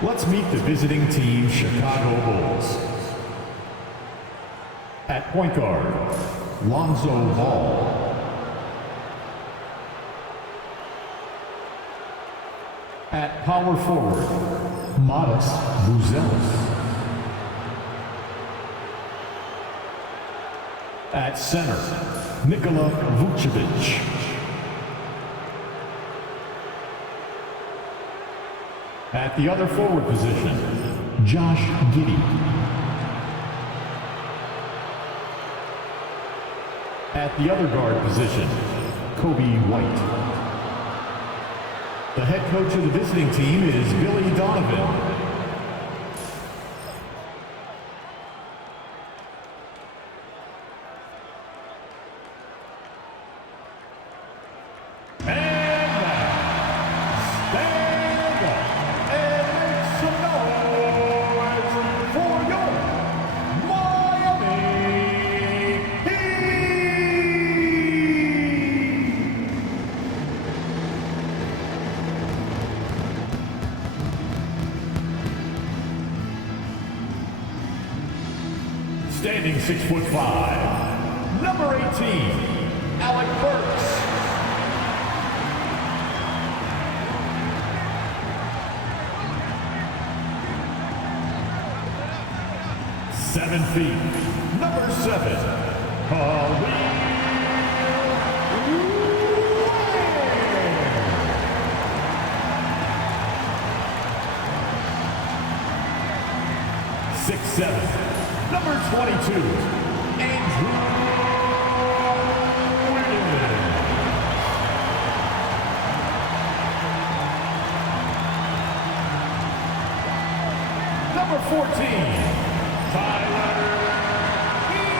Let's meet the visiting team, Chicago Bulls. At point guard, Lonzo Ball. At power forward, Modest Buzelis. At center, Nikola Vucevic. At the other forward position, Josh Giddey. At the other guard position, Kobe White. The head coach of the visiting team is Billy Donovan. Standing 6'5", number 18, Alec Burks. Seven feet, number 7, Khalil. 6'7". Number 22, Andrew Wiggins. Number 14, Tyler Hero.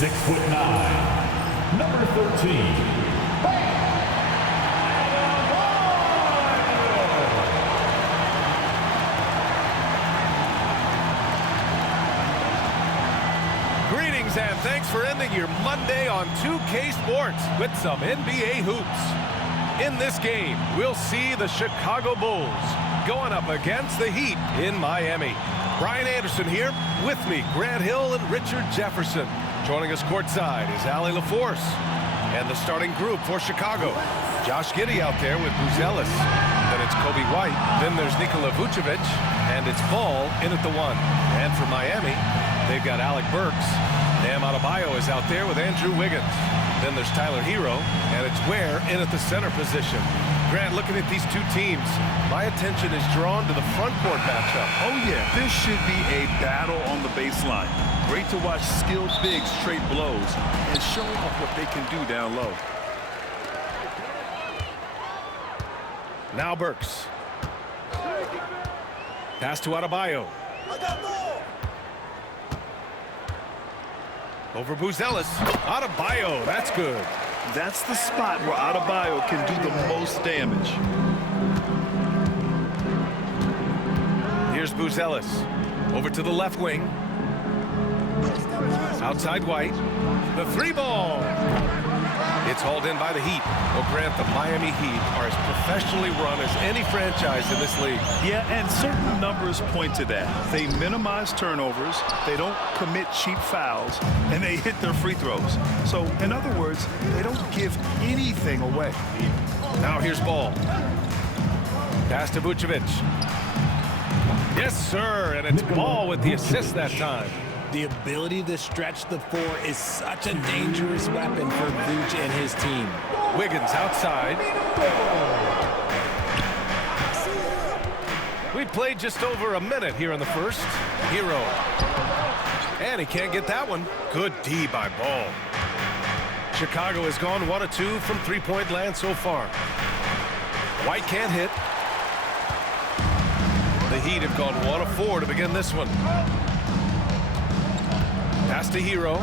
6'9", number 13. Greetings and thanks for ending your Monday on 2K Sports with some NBA hoops. In this game, we'll see the Chicago Bulls going up against the Heat in Miami. Brian Anderson here, with me, Grant Hill and Richard Jefferson. Joining us courtside is Allie LaForce. And the starting group for Chicago, Josh Giddey out there with Buzelis. Then it's Kobe White. Then there's Nikola Vucevic. And it's Ball in at the 1. And for Miami, they've got Alec Burks. Bam Adebayo is out there with Andrew Wiggins. Then there's Tyler Hero. And it's Ware in at the center position. Grant, looking at these two teams, my attention is drawn to the front court matchup. Oh, yeah. This should be a battle on the baseline. Great to watch skilled bigs trade blows and show off what they can do down low. Now Burks. Pass to Adebayo. Over Buzelis. Adebayo, that's good. That's the spot where Adebayo can do the most damage. Here's Buzelis. Over to the left wing. Outside White. The 3-ball. It's hauled in by the Heat. Well, Grant, the Miami Heat are as professionally run as any franchise in this league. Yeah, and certain numbers point to that. They minimize turnovers, they don't commit cheap fouls, and they hit their free throws. So, in other words, they don't give anything away. Now here's Ball. Pass to Vucevic. Yes, sir, and it's Ball with the assist that time. The ability to stretch the floor is such a dangerous weapon for Vooch and his team. Wiggins outside. We played just over a minute here in the first. Hero. And he can't get that one. Good D by Ball. Chicago has gone 1 of 2 from three-point land so far. White can't hit. The Heat have gone 1 of 4 to begin this one. Pass to Hero.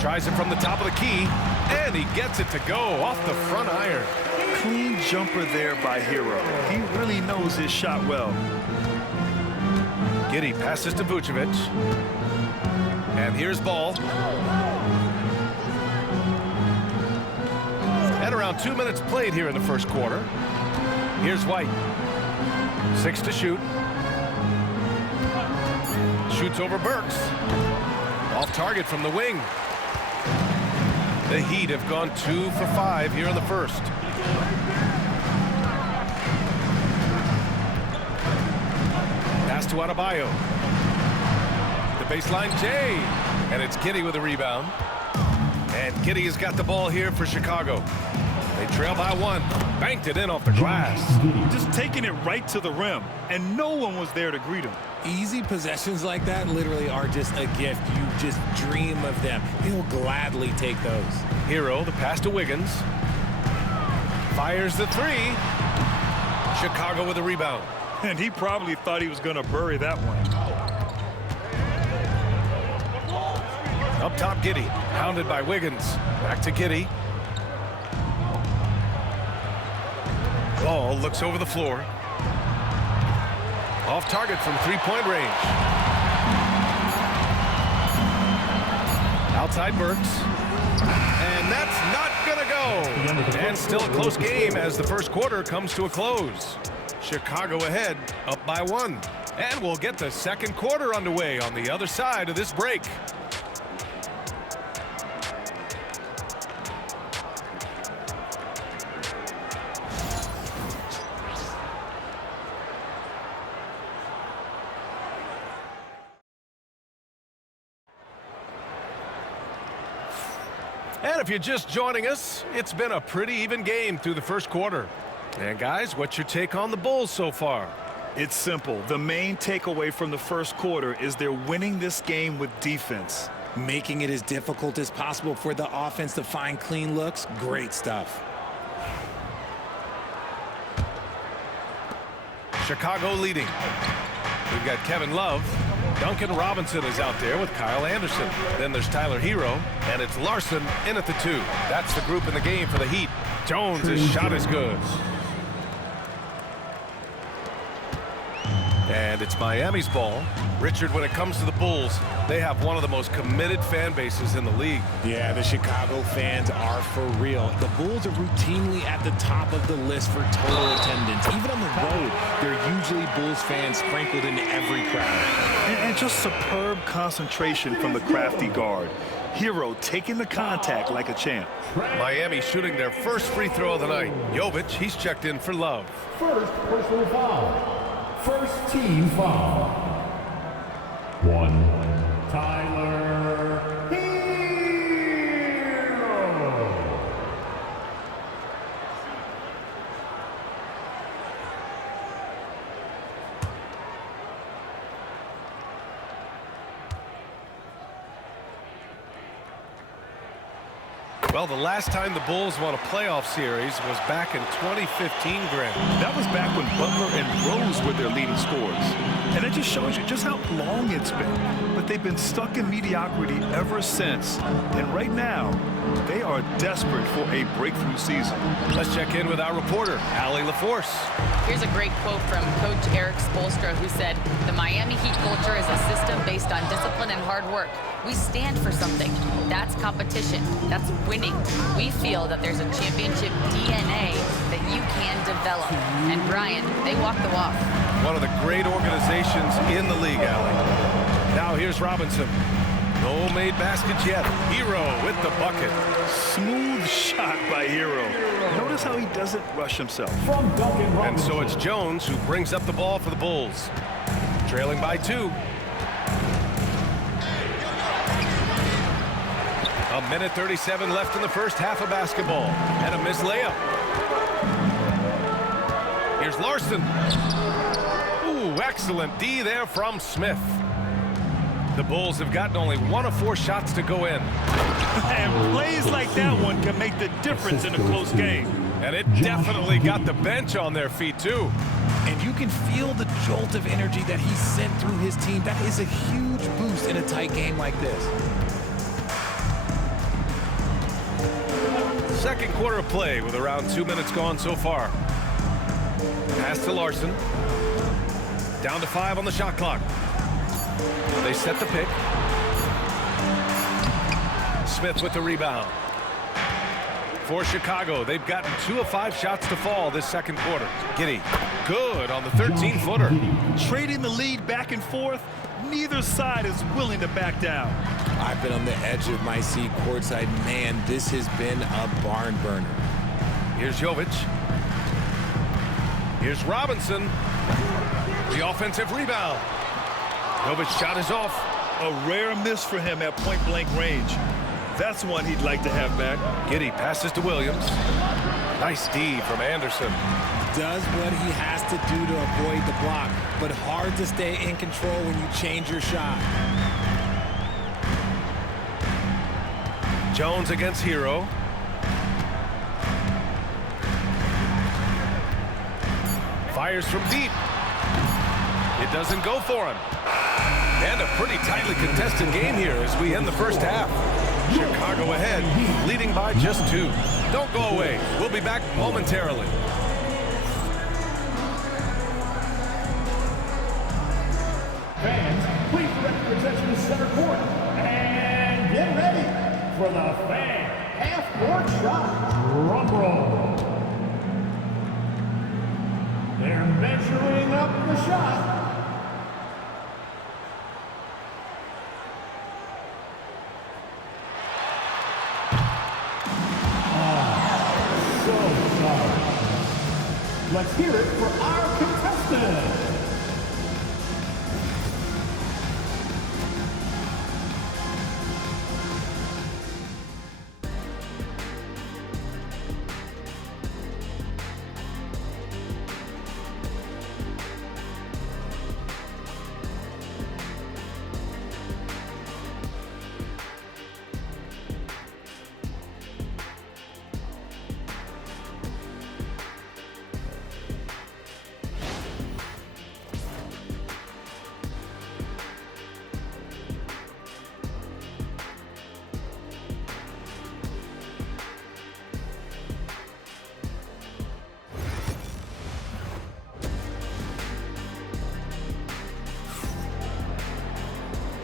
Tries it from the top of the key, and he gets it to go off the front iron. Clean jumper there by Hero. He really knows his shot well. Giddey passes to Vucevic. And here's ball. And around 2 minutes played here in the first quarter. Here's White. 6 to shoot. Shoots over Burks. Off target from the wing. The Heat have gone 2 for 5 here in the first. Pass to Adebayo. The baseline Jay. And it's Giddey with a rebound. And Giddey has got the ball here for Chicago. They trail by 1. Banked it in off the glass. Just taking it right to the rim, and no one was there to greet him. Easy possessions like that literally are just a gift. You just dream of them. He'll gladly take those. Hero, the pass to Wiggins. Fires the 3. Chicago with a rebound. And he probably thought he was going to bury that one. Up top, Giddey. Hounded by Wiggins. Back to Giddey. Ball looks over the floor. Off target from three-point range. Outside Burks. And that's not going to go. And still a close game as the first quarter comes to a close. Chicago ahead, up by 1. And we'll get the second quarter underway on the other side of this break. And if you're just joining us, it's been a pretty even game through the first quarter. And guys, what's your take on the Bulls so far? It's simple. The main takeaway from the first quarter is they're winning this game with defense. Making it as difficult as possible for the offense to find clean looks. Great stuff. Chicago leading. We've got Kevin Love. Duncan Robinson is out there with Kyle Anderson. Then there's Tyler Hero, and it's Larson in at the 2. That's the group in the game for the Heat. Jones' shot is good. And it's Miami's ball. Richard, when it comes to the Bulls, they have one of the most committed fan bases in the league. Yeah, the Chicago fans are for real. The Bulls are routinely at the top of the list for total attendance. Even on the road, there are usually Bulls fans sprinkled into every crowd. And just superb concentration from the crafty guard. Hero taking the contact like a champ. Miami shooting their first free throw of the night. Jovic, he's checked in for Love. First personal foul. First team foul. 1. Tyler Hero. Well, the last time the Bulls won a playoff series was back in 2015, Grant. That was back when Butler and Rose were their leading scorers. And it just shows you just how long it's been. But they've been stuck in mediocrity ever since. And right now, they are desperate for a breakthrough season. Let's check in with our reporter, Allie LaForce. Here's a great quote from Coach Eric Spoelstra, who said, "The Miami Heat culture is a system based on discipline and hard work. We stand for something. That's competition. That's winning. We feel that there's a championship DNA that you can develop." And Brian, they walk the walk. One of the great organizations in the league, Allie. Now here's Robinson. No made baskets yet. Hero with the bucket. Smooth shot by Hero. Notice how he doesn't rush himself. From Duncan Robinson. And so it's Jones who brings up the ball for the Bulls. Trailing by 2. A minute 37 left in the first half of basketball. And a missed layup. Here's Larson. Ooh, excellent D there from Smith. The Bulls have gotten only 1 of 4 shots to go in. And plays like that one can make the difference in a close game. And it definitely got the bench on their feet, too. And you can feel the jolt of energy that he sent through his team. That is a huge boost in a tight game like this. Second quarter of play with around 2 minutes gone so far. Pass to Larson. Down to 5 on the shot clock. They set the pick. Smith with the rebound. For Chicago, they've gotten 2 of 5 shots to fall this second quarter. Giddey, good on the 13-footer. Trading the lead back and forth, neither side is willing to back down. I've been on the edge of my seat courtside. Man, this has been a barn burner. Here's Jovic. Here's Robinson. The offensive rebound. Jovic's shot is off. A rare miss for him at point-blank range. That's one he'd like to have back. Giddey passes to Williams. Nice D from Anderson. Does what he has to do to avoid the block, but hard to stay in control when you change your shot. Jones against Hero. Fires from deep. It doesn't go for him. And a pretty tightly contested game here as we end the first half. Chicago ahead, leading by just 2. Don't go away. We'll be back momentarily. Fans, please direct your attention to center court. And get ready for the fan half-court shot. Drum roll. They're measuring up the shot. Let's hear it for our contestant.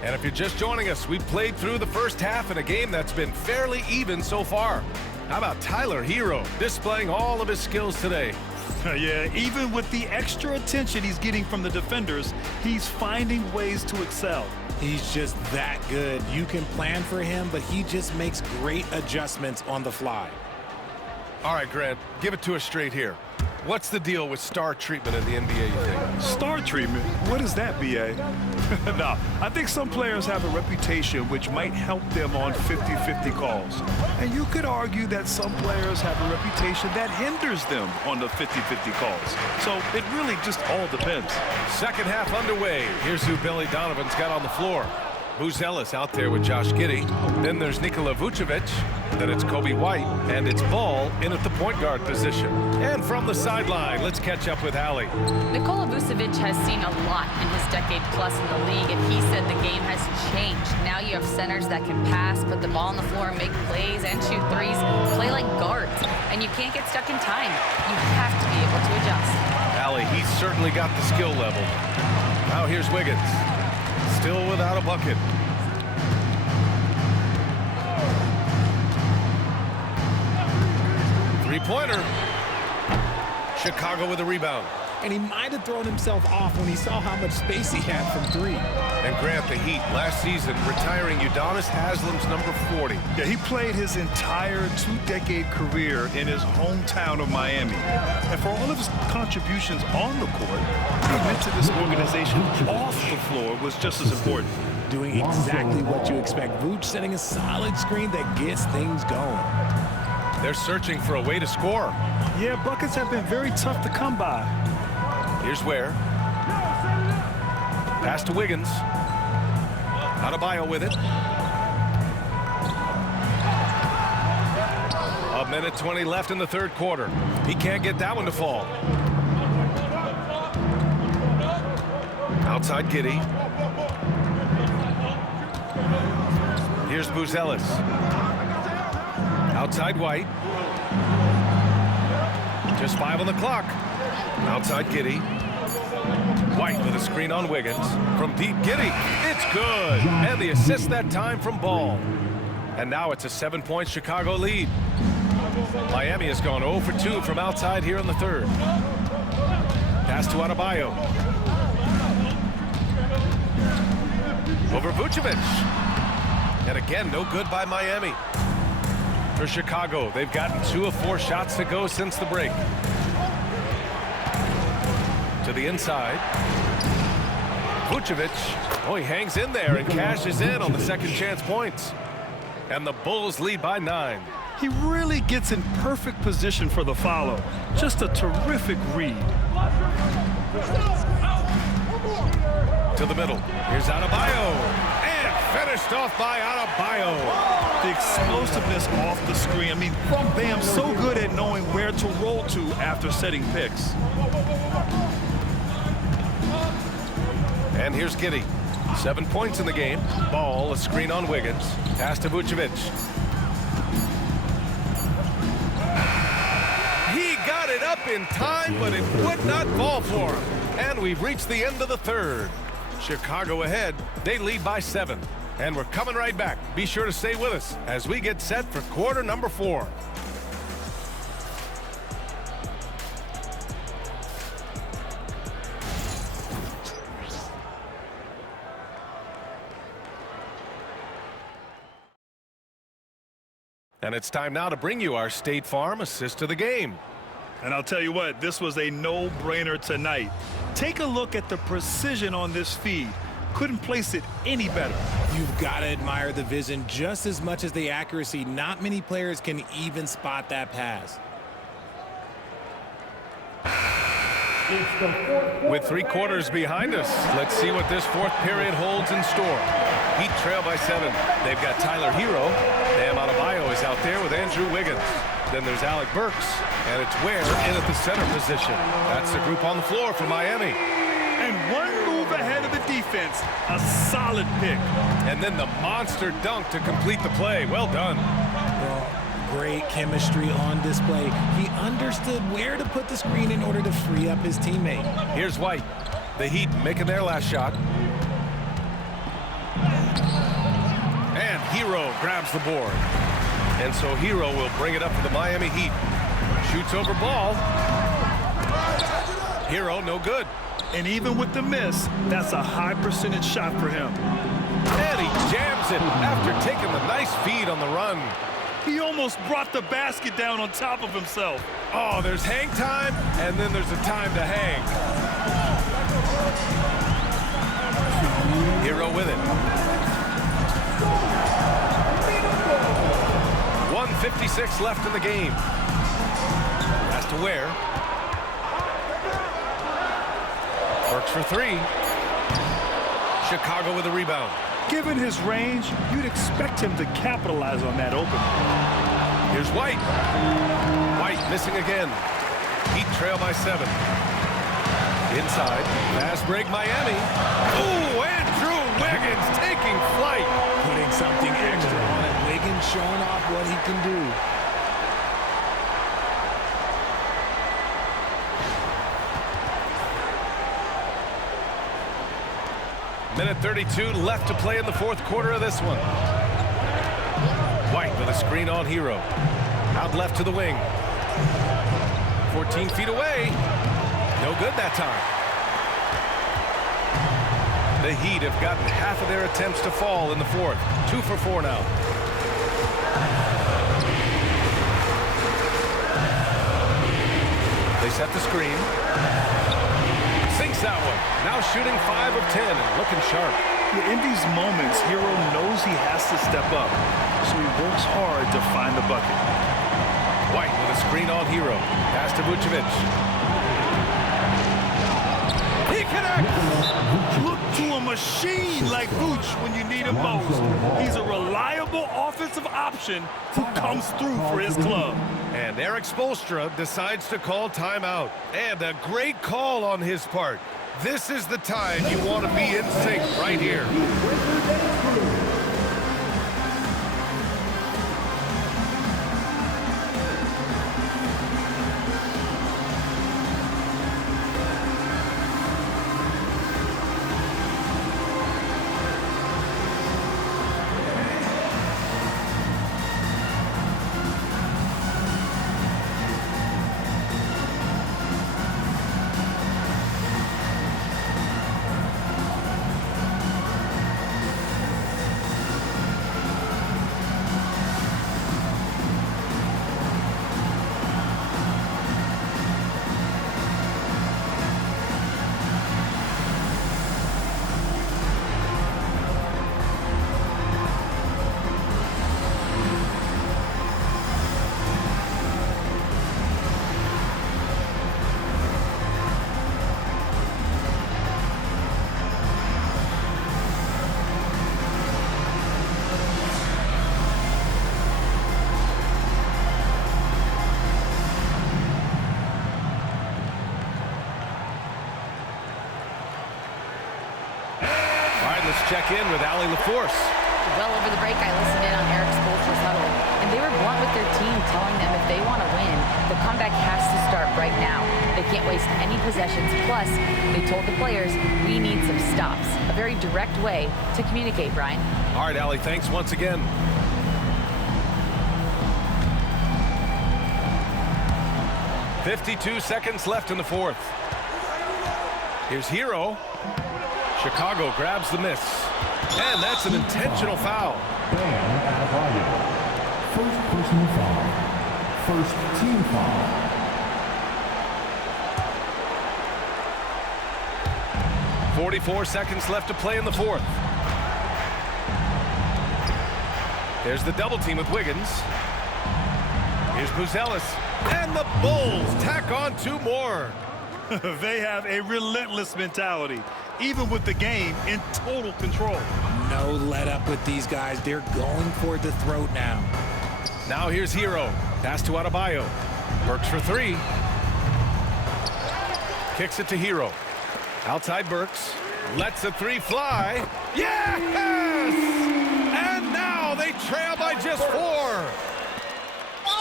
And if you're just joining us, we've played through the first half in a game that's been fairly even so far. How about Tyler Hero displaying all of his skills today? Yeah, even with the extra attention he's getting from the defenders, he's finding ways to excel. He's just that good. You can plan for him, but he just makes great adjustments on the fly. All right, Grant, give it to us straight here. What's the deal with star treatment in the NBA, you think? Star treatment? What is that, B.A.? No, I think some players have a reputation which might help them on 50-50 calls. And you could argue that some players have a reputation that hinders them on the 50-50 calls. So it really just all depends. Second half underway. Here's who Billy Donovan's got on the floor. Buzelis out there with Josh Giddey. Then there's Nikola Vucevic. Then it's Kobe White. And it's Ball in at the point guard position. And from the sideline, let's catch up with Allie. Nikola Vucevic has seen a lot in his decade plus in the league, and he said the game has changed. Now you have centers that can pass, put the ball on the floor, make plays, and shoot threes, play like guards. And you can't get stuck in time. You have to be able to adjust. Allie, he's certainly got the skill level. Now here's Wiggins. Still without a bucket. Three-pointer. Chicago with a rebound. And he might have thrown himself off when he saw how much space he had from 3. And Grant, the Heat last season retiring Udonis Haslam's number 40. Yeah, he played his entire 2-decade career in his hometown of Miami. And for all of his contributions on the court, he meant to this organization off the floor was just as important. Doing exactly what you expect. Vooch setting a solid screen that gets things going. They're searching for a way to score. Yeah, buckets have been very tough to come by. Here's Ware. Pass to Wiggins. Adebayo with it. A minute 20 left in the third quarter. He can't get that one to fall. Outside Giddey. Here's Buzelis. Outside White. Just 5 on the clock. Outside Giddey. White with a screen on Wiggins. From deep, Giddey. It's good. And the assist that time from Ball. And now it's a 7-point Chicago lead. Miami has gone 0 for 2 from outside here in the third. Pass to Adebayo. Over Vucevic. And again, no good by Miami. For Chicago, they've gotten 2 of 4 shots to go since the break. To the inside. Vucevic. Oh, he hangs in there and cashes in on the second chance points. And the Bulls lead by 9. He really gets in perfect position for the follow. Just a terrific read. To the middle. Here's Adebayo. And finished off by Adebayo. The explosiveness off the screen. I mean, Bam's so good at knowing where to roll to after setting picks. And here's Giddey. 7 points in the game. Ball, a screen on Wiggins. Pass to Vucevic. He got it up in time, but it would not fall for him. And we've reached the end of the third. Chicago ahead. They lead by 7. And we're coming right back. Be sure to stay with us as we get set for quarter number 4. And it's time now to bring you our State Farm assist of the game. And I'll tell you what, this was a no-brainer tonight. Take a look at the precision on this feed. Couldn't place it any better. You've got to admire the vision just as much as the accuracy. Not many players can even spot that pass. With 3 quarters behind us, let's see what this 4th period holds in store. Heat trail by 7. They've got Tyler Hero. Bam Adebayo is out there with Andrew Wiggins. Then there's Alec Burks, and it's Ware in at the center position. That's the group on the floor for Miami. And one move ahead of the defense. A solid pick. And then the monster dunk to complete the play. Well done. Well, great chemistry on display. He understood where to put the screen in order to free up his teammate. Here's White. The Heat making their last shot. And Hero grabs the board. And so Hero will bring it up for the Miami Heat. Shoots over Ball. Hero, no good. And even with the miss, that's a high percentage shot for him. And he jams it after taking the nice feed on the run. He almost brought the basket down on top of himself. Oh, there's hang time, and then there's a time to hang. Hero with it. 1:56 left in the game. Has to Ware. Works for 3. Chicago with a rebound. Given his range, you'd expect him to capitalize on that opening. Here's White. White missing again. Heat trail by 7. Inside. Fast break Miami. Oh, Andrew Wiggins taking flight. Putting something extra on it. Wiggins showing off what he can do. Minute 32 left to play in the 4th quarter of this one. White with a screen on Hero. Out left to the wing. 14 feet away. No good that time. The Heat have gotten half of their attempts to fall in the 4th. 2 for 4 now. They set the screen. Sinks that one. Now shooting 5 of 10 and looking sharp. In these moments, Hero knows he has to step up, so he works hard to find the bucket. White with a screen on Hero. Pass to Vucevic. He connects! Look to a machine like Vooch when you need him most. He's a reliable offensive option who comes through for his club. And Eric Spoelstra decides to call timeout. And a great call on his part. This is the time you want to be in sync right here. Let's check in with Allie LaForce. Well, over the break, I listened in on Eric Spoelstra's huddle, and they were blunt with their team, telling them if they want to win, the comeback has to start right now. They can't waste any possessions. Plus, they told the players, we need some stops. A very direct way to communicate, Brian. All right, Allie, thanks once again. .52 seconds left in the fourth. Here's Hero. Chicago grabs the miss. And that's an intentional foul. First personal foul. First team foul. .44 seconds left to play in the fourth. There's the double team with Wiggins. Here's Buzelis. And the Bulls tack on 2 more. They have a relentless mentality, even with the game in total control. No let up with these guys. They're going for the throat now. Now here's Hero. Pass to Adebayo. Burks for 3. Kicks it to Hero. Outside Burks. Lets the 3 fly. Yes! And now they trail by just 4.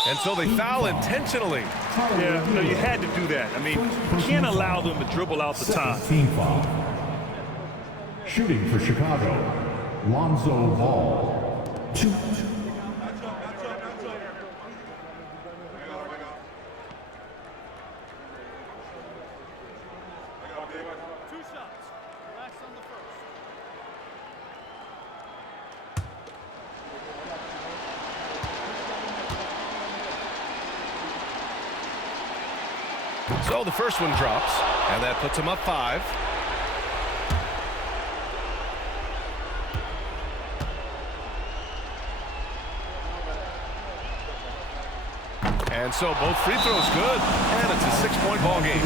And so they foul intentionally. Yeah, no, you had to do that. I mean, you can't allow them to dribble out the time. Team foul. Shooting for Chicago, Lonzo Ball. 2. So the first one drops, and that puts them up 5. And so both free throws good, and it's a 6-point ball game.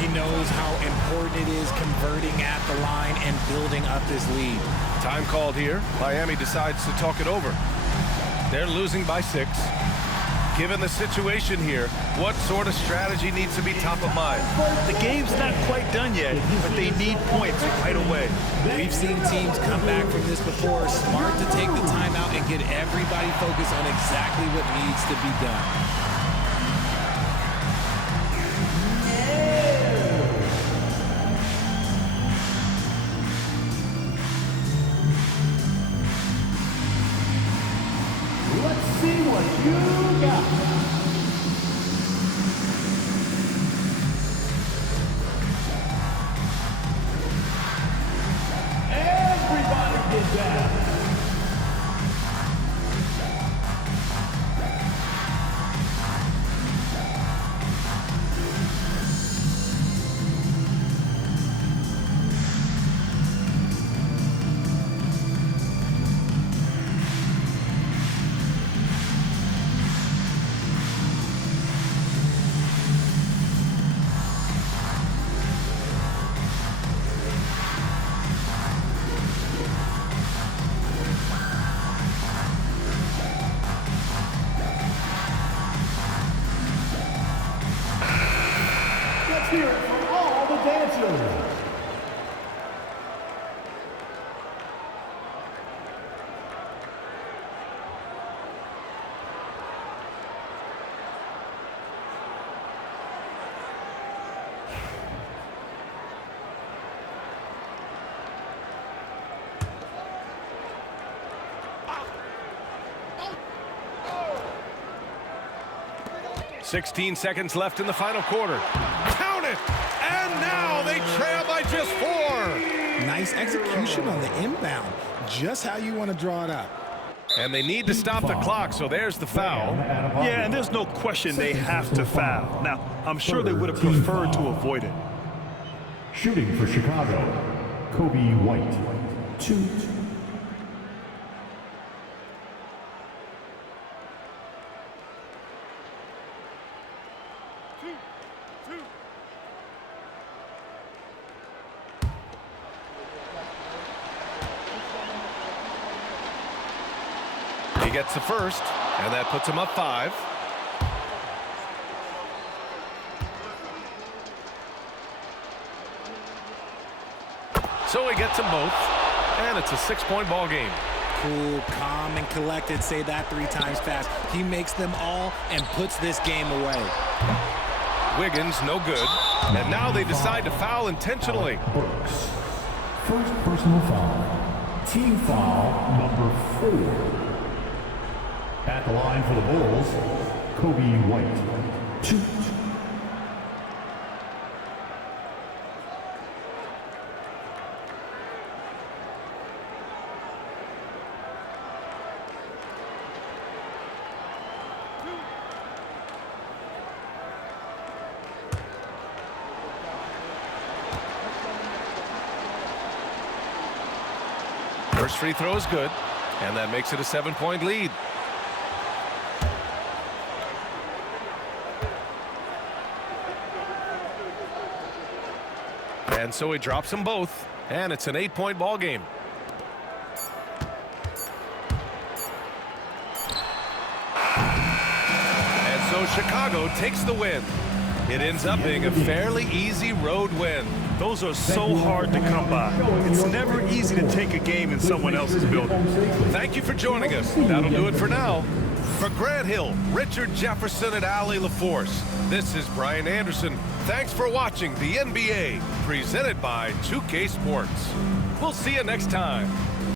He knows how important it is converting at the line and building up this lead. Time called here. Miami decides to talk it over. They're losing by 6. Given the situation here, what sort of strategy needs to be top of mind? The game's not quite done yet, but they need points right away. We've seen teams come back from this before. Smart to take the timeout and get everybody focused on exactly what needs to be done. Let's see what you got. Everybody get down. Let's hear it for all the dancers. Oh. 16 seconds left in the final quarter. Count it! And now they trail by just 4. Nice execution on the inbound. Just how you want to draw it up. And they need to stop the clock, so there's the foul. Yeah, and there's no question they have to foul. Now, I'm sure they would have preferred to avoid it. Shooting for Chicago, Kobe White. 2. He gets the first, and that puts him up 5. So he gets them both. And it's a 6-point ball game. Cool, calm, and collected. Say that 3 times fast. He makes them all and puts this game away. Wiggins, no good. And now they decide to foul intentionally. Burks. First personal foul. Team foul number 4. At the line for the Bulls, Kobe White. 2. First free throw is good, and that makes it a 7-point lead. And so he drops them both, and it's an 8-point ball game. And so Chicago takes the win. It ends up being a fairly easy road win. Those are so hard to come by. It's never easy to take a game in someone else's building. Thank you for joining us. That'll do it for now. For Grant Hill, Richard Jefferson, and Allie LaForce, this is Brian Anderson. Thanks for watching the NBA, presented by 2K Sports. We'll see you next time.